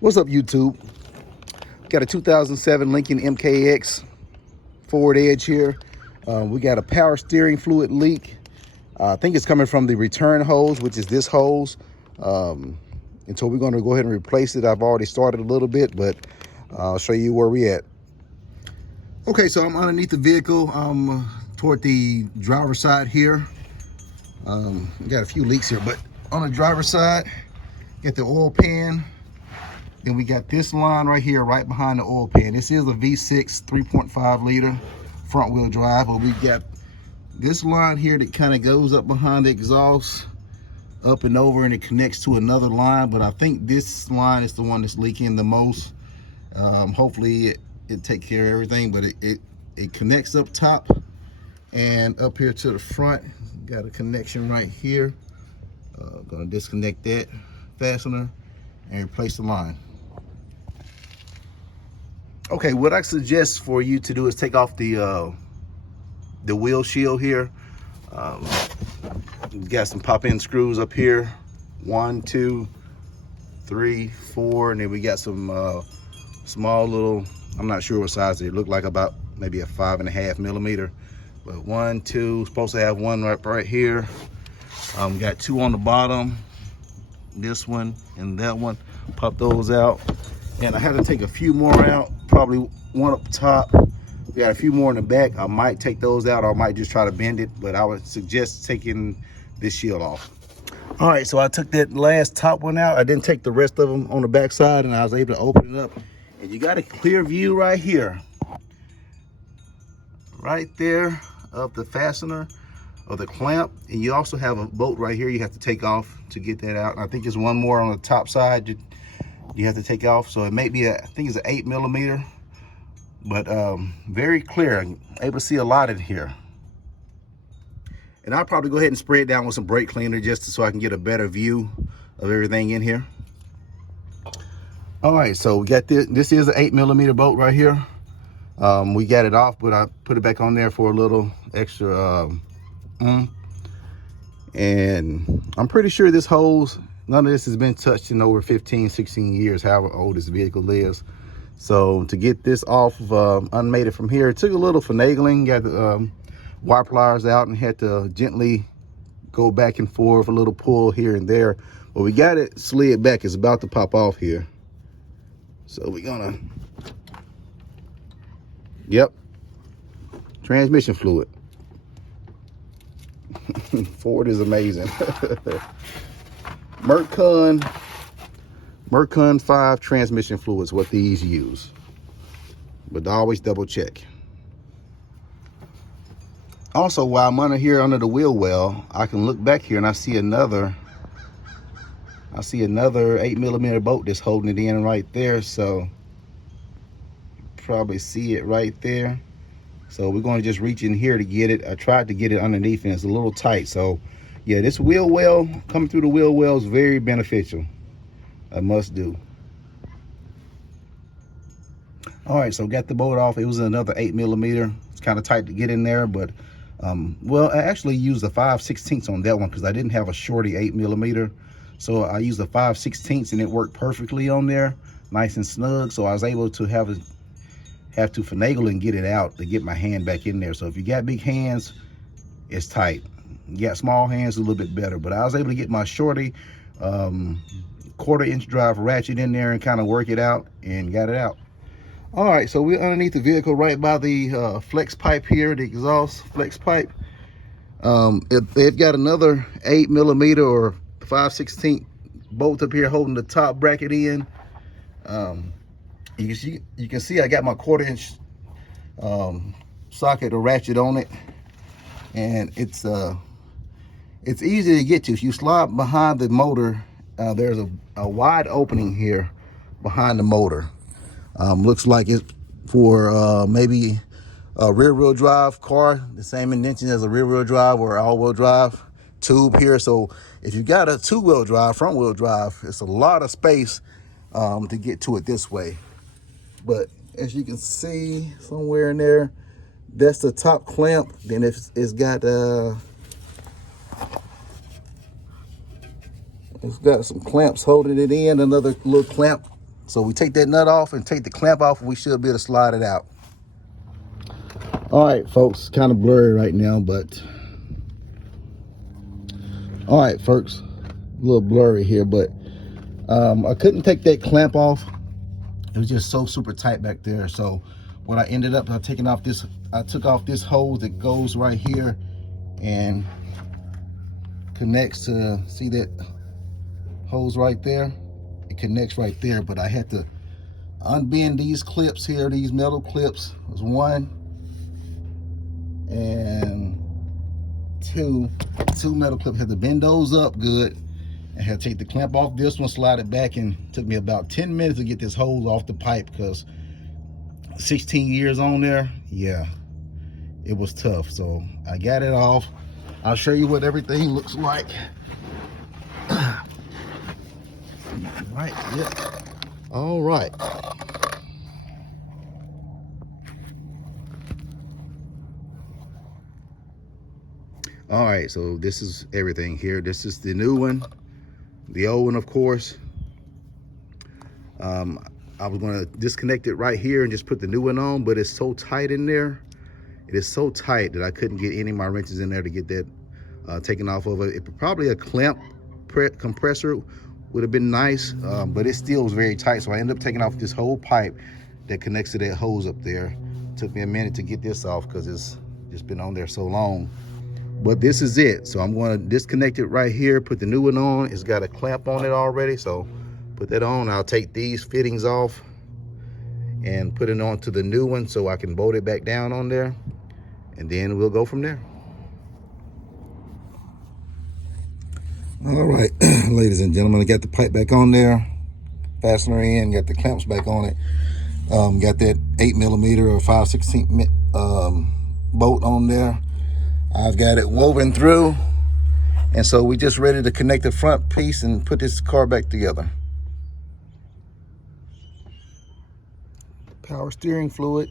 What's up, YouTube? Got a 2007 Lincoln MKX Ford Edge here. We got a power steering fluid leak. I think it's coming from the return hose, which is this hose. And so we're going to go ahead and replace it. I've already started a little bit, but I'll show you where we at. Okay, so I'm underneath the vehicle. Toward the driver's side here. We got a few leaks here, but on the driver's side, get the oil pan. Then we got this line right here, right behind the oil pan. This is a V6 3.5 liter front wheel drive, but we got this line here that kind of goes up behind the exhaust, up and over, and it connects to another line. But I think this line is the one that's leaking the most. Hopefully it takes care of everything, but it connects up top and up here to the front. Got a connection right here. Gonna disconnect that fastener and replace the line. Okay, what I suggest for you to do is take off the wheel shield here. Got some pop-in screws up here. 1, 2, 3, 4, and then we got some small little, I'm not sure what size they look like, about maybe a 5.5 millimeter. But 1, 2, supposed to have one right here. Got 2 on the bottom, this one and that one. Pop those out, and I had to take a few more out, probably one up top. We got a few more in the back. I might take those out, or I might just try to bend it, but I would suggest taking this shield off. All right, so I took that last top one out. I didn't take the rest of them on the back side, and I was able to open it up. And you got a clear view right here, right there, of the fastener or the clamp. And you also have a bolt right here you have to take off to get that out. And I think there's one more on the top side you have to take off. So it may be I think it's an 8 millimeter, but very clear. I'm able to see a lot in here. And I'll probably go ahead and spray it down with some brake cleaner just so I can get a better view of everything in here. All right, so we got this is an 8 millimeter bolt right here. We got it off, but I put it back on there for a little extra and I'm pretty sure this hose, none of this has been touched in over 15-16 years, however old this vehicle is. So to get this off unmade it from here, it took a little finagling. Got the wire pliers out and had to gently go back and forth, a little pull here and there, but we got it slid back. It's about to pop off here, so we're gonna, yep, transmission fluid. Ford is amazing. Mercon 5 transmission fluid is what these use, but always double check. Also, while I'm under here under the wheel well, I can look back here and I see another 8 millimeter bolt that's holding it in right there. So probably see it right there. So we're going to just reach in here to get it. I tried to get it underneath and it's a little tight. So yeah, this wheel well, coming through the wheel well, is very beneficial. A must do. All right, so got the bolt off. It was another 8 millimeter. It's kind of tight to get in there, but well, I actually used a 5/16 on that one because I didn't have a shorty 8 millimeter. So I used a 5/16 and it worked perfectly on there, nice and snug. So I was able to have to finagle and get it out to get my hand back in there. So if you got big hands, it's tight. You got small hands, a little bit better. But I was able to get my shorty 1/4 inch drive ratchet in there and kind of work it out and got it out. All right, so we're underneath the vehicle right by the flex pipe here, the exhaust flex pipe. They've got another 8 millimeter or 5/16 bolt up here holding the top bracket in. You can see I got my 1/4 inch socket or ratchet on it, and it's easy to get to. If you slide behind the motor, there's a wide opening here behind the motor. Looks like it's for maybe a rear-wheel drive car, the same indentation as a rear-wheel drive or all-wheel drive tube here. So if you got a 2-wheel drive, front-wheel drive, it's a lot of space to get to it this way. But as you can see somewhere in there, that's the top clamp. Then it's got some clamps holding it in, another little clamp So we take that nut off and take the clamp off, and we should be able to slide it out. All right, folks, kind of blurry right now, but all right, folks, a little blurry here, but I couldn't take that clamp off. It was just so super tight back there. So what I ended up taking off this, I took off this hose that goes right here and connects to, see that hose right there? It connects right there, but I had to unbend these clips here, these metal clips. There's one and two metal clips. Had to bend those up good. I had to take the clamp off this one, slide it back, and it took me about 10 minutes to get this hose off the pipe because 16 years on there, yeah, it was tough. So I got it off. I'll show you what everything looks like. Right, yeah. All right. All right, so this is everything here. This is the new one. The old one, of course. I was gonna disconnect it right here and just put the new one on, but it's so tight in there. It is so tight that I couldn't get any of my wrenches in there to get that taken off of it. Probably a clamp compressor would have been nice, but it still was very tight. So I ended up taking off this whole pipe that connects to that hose up there. Took me a minute to get this off because it's just been on there so long. But this is it. So I'm going to disconnect it right here, put the new one on. It's got a clamp on it already, so put that on. I'll take these fittings off and put it onto the new one so I can bolt it back down on there, and then we'll go from there. All right, ladies and gentlemen, I got the pipe back on there, fastener in, got the clamps back on it. Got that 8mm or 5/16 bolt on there. I've got it woven through, and so we just ready to connect the front piece and put this car back together. Power steering fluid.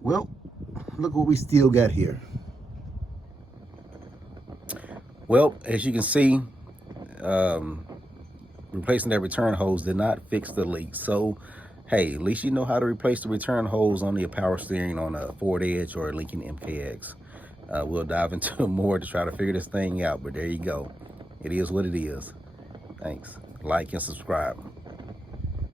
Well, look what we still got here. Well, as you can see, replacing that return hose did not fix the leak. So, hey, at least you know how to replace the return hose on your power steering on a Ford Edge or a Lincoln MKX. We'll dive into more to try to figure this thing out, but there you go. It is what it is. Thanks. Like and subscribe.